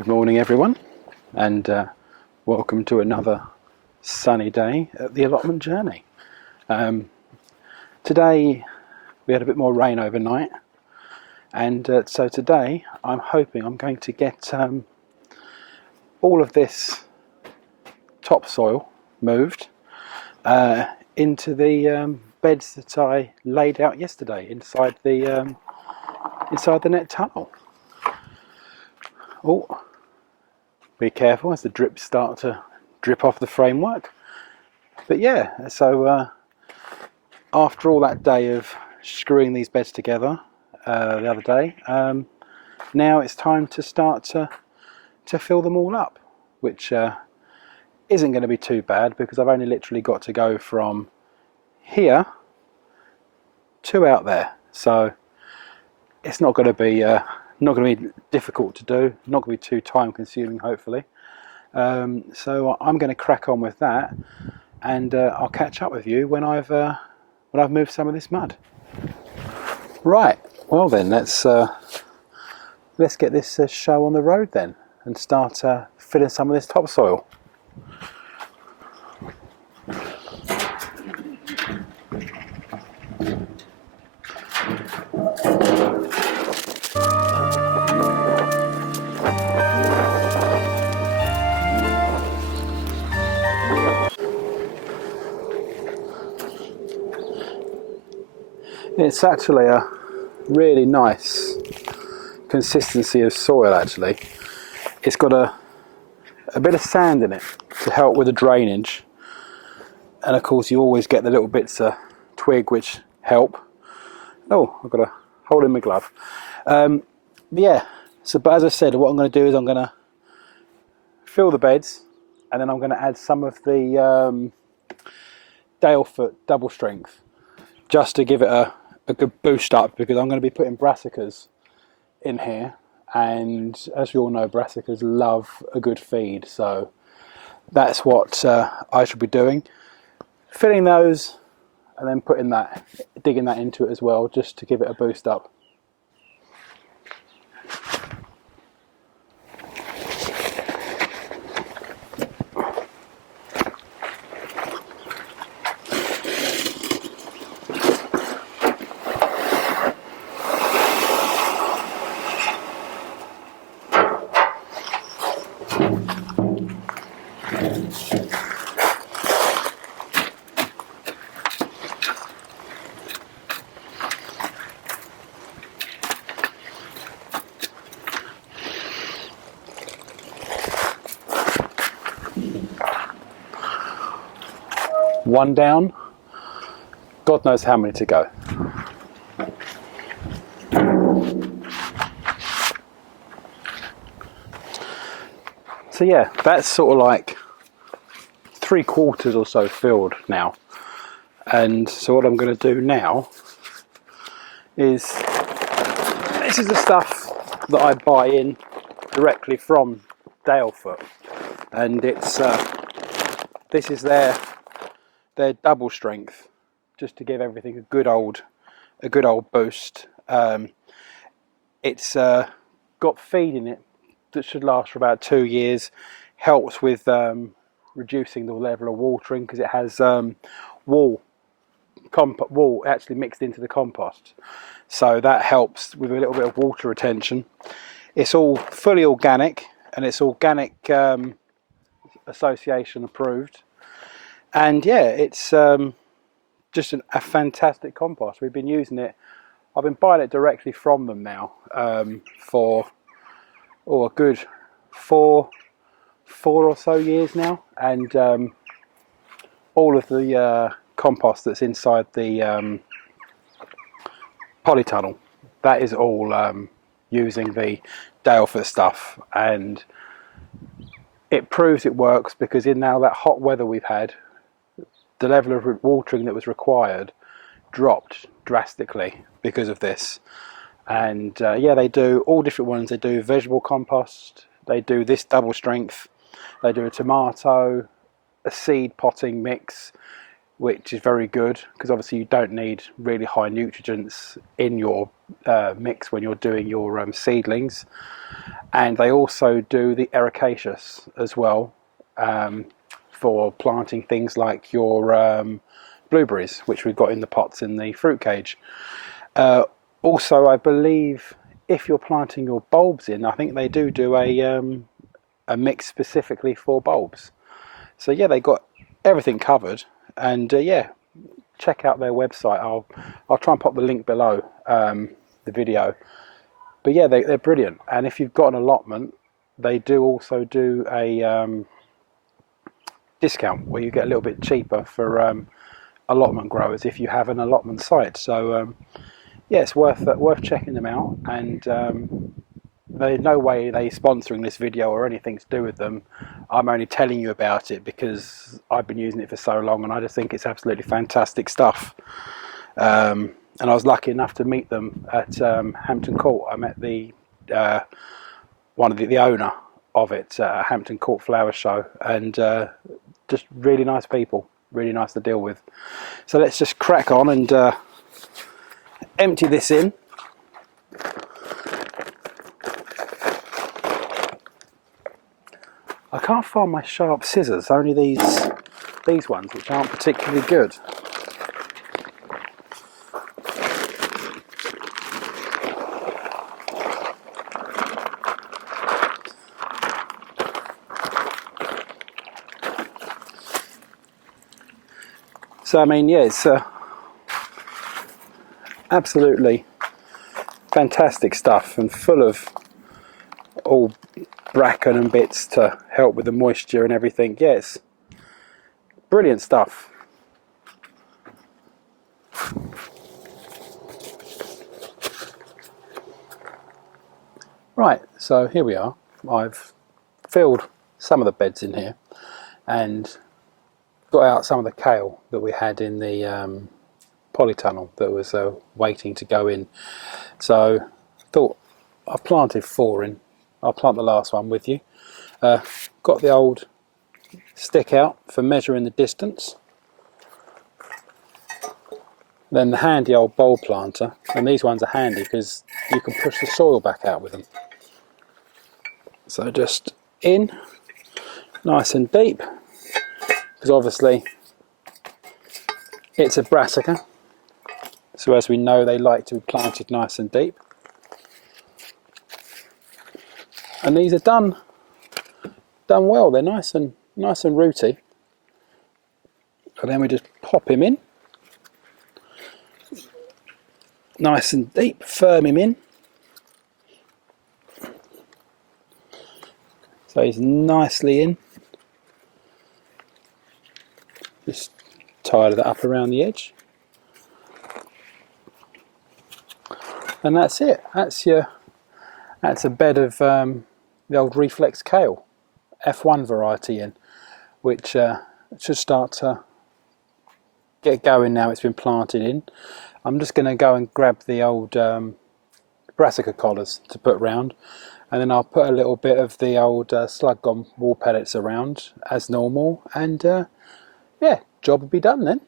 Good morning everyone, and welcome to another sunny day at the allotment journey. Today we had a bit more rain overnight, and so today I'm hoping I'm going to get all of this topsoil moved into the beds that I laid out yesterday inside the net tunnel. Oh, be careful as the drips start to drip off the framework. But yeah, so after all that day of screwing these beds together the other day, now it's time to start to fill them all up, which isn't going to be too bad because I've only literally got to go from here to out there, so it's not going to be difficult to do, not going to be too time consuming hopefully. So I'm going to crack on with that, and I'll catch up with you when I've moved some of this mud. Right, well then let's get this show on the road then and start filling some of this topsoil. It's actually a really nice consistency of soil actually. It's got a bit of sand in it to help with the drainage, and of course you always get the little bits of twig which help. Oh, I've got a hole in my glove. Yeah, so but as I said, what I'm going to do is I'm going to fill the beds, and then I'm going to add some of the Dalefoot double strength just to give it a good boost up, because I'm going to be putting Brassicas in here, and as you all know, Brassicas love a good feed, so that's what I should be doing, filling those and then digging that into it as well, just to give it a boost up. One down, God knows how many to go. So yeah, that's sort of like 3/4 or so filled now. And so what I'm going to do now is, this is the stuff that I buy in directly from Dalefoot, and it's this is their double strength, just to give everything a good old boost. It's got feed in it that should last for about 2 years, helps with reducing the level of watering because it has wool actually mixed into the compost, so that helps with a little bit of water retention. It's all fully organic, and it's organic association approved. And yeah, it's just a fantastic compost. We've been using it, I've been buying it directly from them now for a good four or so years now, and all of the compost that's inside the polytunnel, that is all using the Dalefoot stuff, and it proves it works, because in now that hot weather we've had, the level of watering that was required dropped drastically because of this. And yeah, they do all different ones. They do vegetable compost, they do this double strength, they do a tomato, a seed potting mix, which is very good because obviously you don't need really high nutrients in your mix when you're doing your seedlings. And they also do the ericaceous as well, for planting things like your blueberries, which we've got in the pots in the fruit cage. Also, I believe if you're planting your bulbs in, I think they do a mix specifically for bulbs. So yeah, they got everything covered. And yeah, check out their website. I'll try and pop the link below the video. But yeah, they're brilliant. And if you've got an allotment, they do also do a discount where you get a little bit cheaper for allotment growers if you have an allotment site. So yeah, it's worth checking them out. And there's no way they're sponsoring this video or anything to do with them. I'm only telling you about it because I've been using it for so long, and I just think it's absolutely fantastic stuff. And I was lucky enough to meet them at Hampton Court. I met the owner of it at Hampton Court Flower Show, and just really nice people, really nice to deal with. So let's just crack on and empty this in. I can't find my sharp scissors, only these ones, which aren't particularly good. So I mean, yeah, it's absolutely fantastic stuff and full of all bracken and bits to help with the moisture and everything. Yes, brilliant stuff. Right, so here we are. I've filled some of the beds in here and got out some of the kale that we had in the polytunnel that was waiting to go in. So thought I've planted 4 in. I'll plant the last one with you. Got the old stick out for measuring the distance. Then the handy old bulb planter, and these ones are handy because you can push the soil back out with them. So just in, nice and deep, because obviously it's a brassica, so as we know they like to be planted nice and deep. And these are done well. They're nice and rooty. And then we just pop him in, nice and deep. Firm him in, so he's nicely in. Just tie that up around the edge, and that's it. That's a bed of the old reflex kale, F1 variety in, which should start to get going now it's been planted in. I'm just going to go and grab the old brassica collars to put round, and then I'll put a little bit of the old slug gum wall pellets around as normal, and yeah, job will be done then,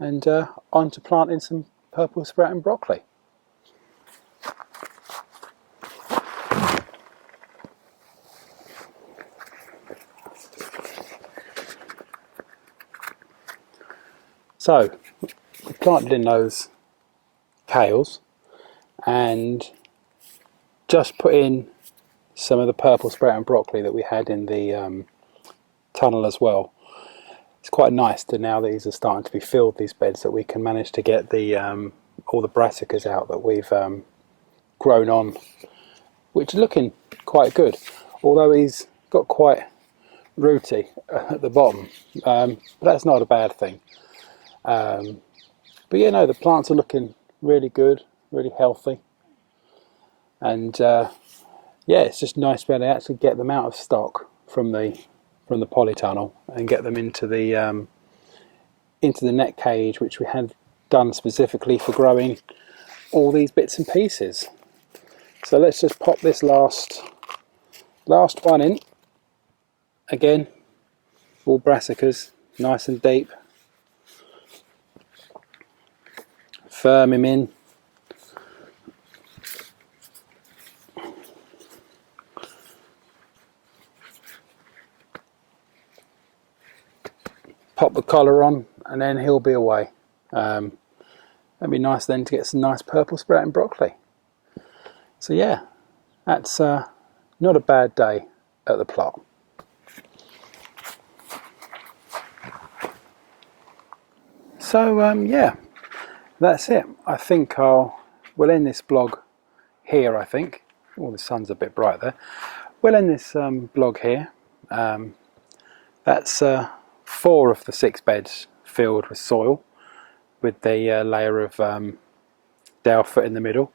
and on to planting some purple sprouting broccoli. So we planted in those kales and just put in some of the purple sprouting broccoli that we had in the tunnel as well. It's quite nice to, now these are starting to be filled, these beds, that we can manage to get the all the brassicas out that we've grown on, which is looking quite good, although he's got quite rooty at the bottom, but that's not a bad thing. But yeah, no, the plants are looking really good, really healthy, and yeah, it's just nice to be able to actually get them out of stock from the polytunnel and get them into the net cage, which we had done specifically for growing all these bits and pieces. So let's just pop this last one in. Again, all brassicas, nice and deep. firm him in. Pop the collar on and then he'll be away. That'd be nice then to get some nice purple sprouting broccoli. So yeah, that's not a bad day at the plot. So yeah, that's it. I think we'll end this blog here, I think. Oh, the sun's a bit bright there. We'll end this blog here. That's 4 of the 6 beds filled with soil, with the layer of Dalefoot in the middle,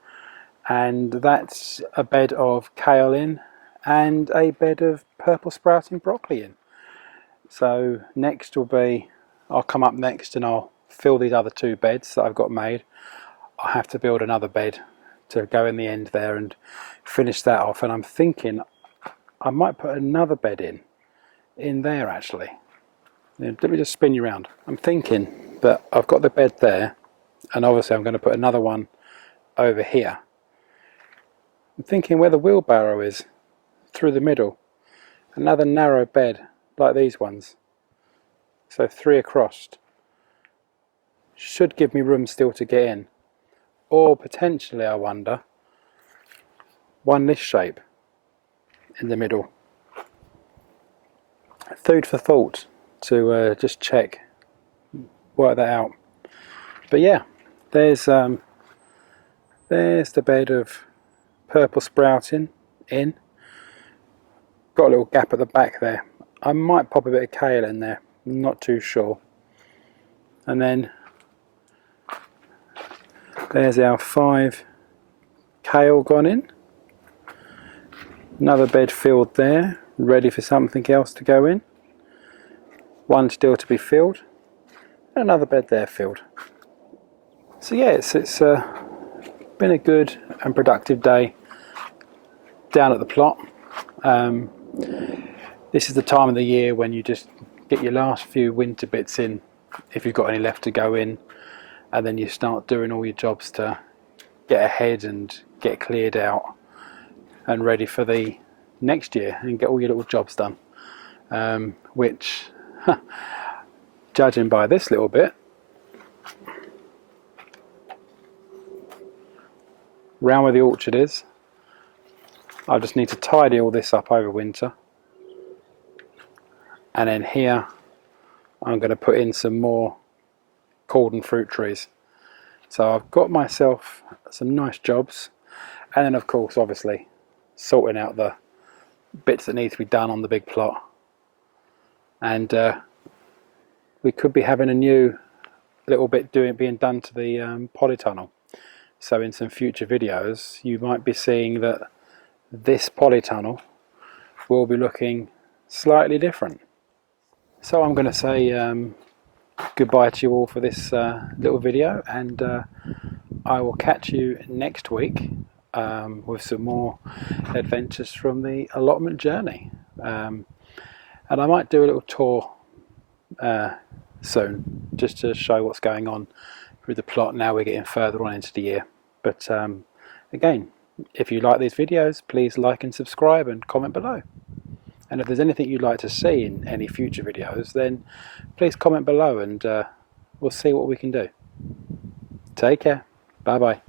and that's a bed of kale in and a bed of purple sprouting broccoli in. So next will be, I'll come up next and I'll fill these other 2 beds that I've got made. I'll have to build another bed to go in the end there and finish that off, and I'm thinking I might put another bed in there actually. Let me just spin you around. I'm thinking that I've got the bed there, and obviously I'm going to put another one over here. I'm thinking where the wheelbarrow is, through the middle, another narrow bed like these ones, so 3 across, should give me room still to get in. Or potentially, I wonder, one this shape in the middle. Food for thought to just check, work that out. But yeah, there's the bed of purple sprouting in. Got a little gap at the back there. I might pop a bit of kale in there, I'm not too sure. And then there's our 5 kale gone in. Another bed filled there, ready for something else to go in. 1 still to be filled, and another bed there filled. So yeah, it's been a good and productive day down at the plot. This is the time of the year when you just get your last few winter bits in, if you've got any left to go in, and then you start doing all your jobs to get ahead and get cleared out and ready for the next year and get all your little jobs done, which judging by this little bit, round where the orchard is, I just need to tidy all this up over winter, and then here I'm going to put in some more cordon fruit trees. So I've got myself some nice jobs, and then of course obviously sorting out the bits that need to be done on the big plot. And we could be having a new little bit being done to the polytunnel. So in some future videos you might be seeing that this polytunnel will be looking slightly different. So I'm going to say goodbye to you all for this little video, and I will catch you next week with some more adventures from the allotment journey. And I might do a little tour soon, just to show what's going on through the plot now we're getting further on into the year. But again, if you like these videos, please like and subscribe and comment below. And if there's anything you'd like to see in any future videos, then please comment below, and we'll see what we can do. Take care. Bye bye.